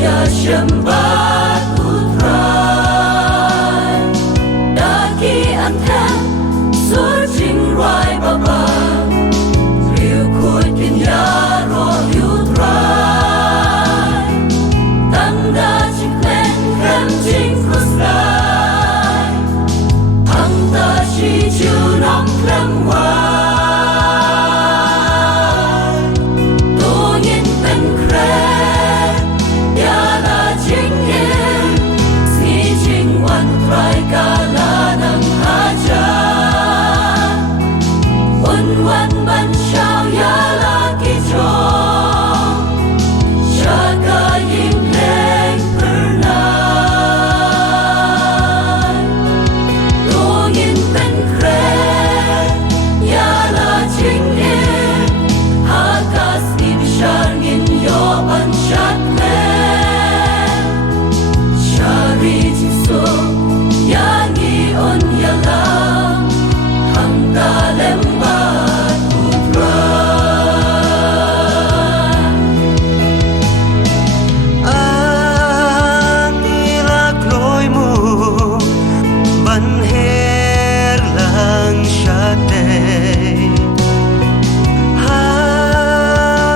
Syembat utrai Daki anthem Sur chinh rai baba Riu khui kin ya ro utrai Tăng da chinh klen Krem chinh krus lai Hang ta shi chiu nam krem wai Tu nhiên tên krem Rai kala nang haja Wan ban shao ya la ki chong Shaka yim leng pernai Do yin pen kre Ya la jing yin Hakas di bishar yin yo ban shat len Shari jisung Yangi on yala hang talem bat utrai Ang ilak loy mo banher lang syate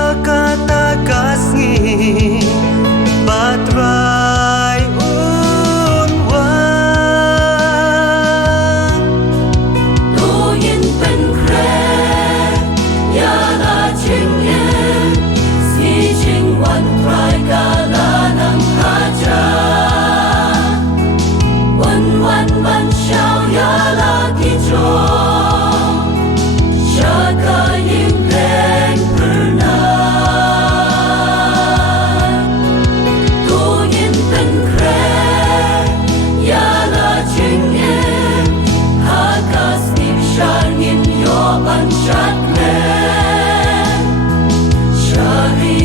Hakatakas ngi batray Ban shao ya la ki chong Shaka yim leng pernai Tu yin pen kre Ya la jing yin Hakas nip shar yin yo ban shat len Shari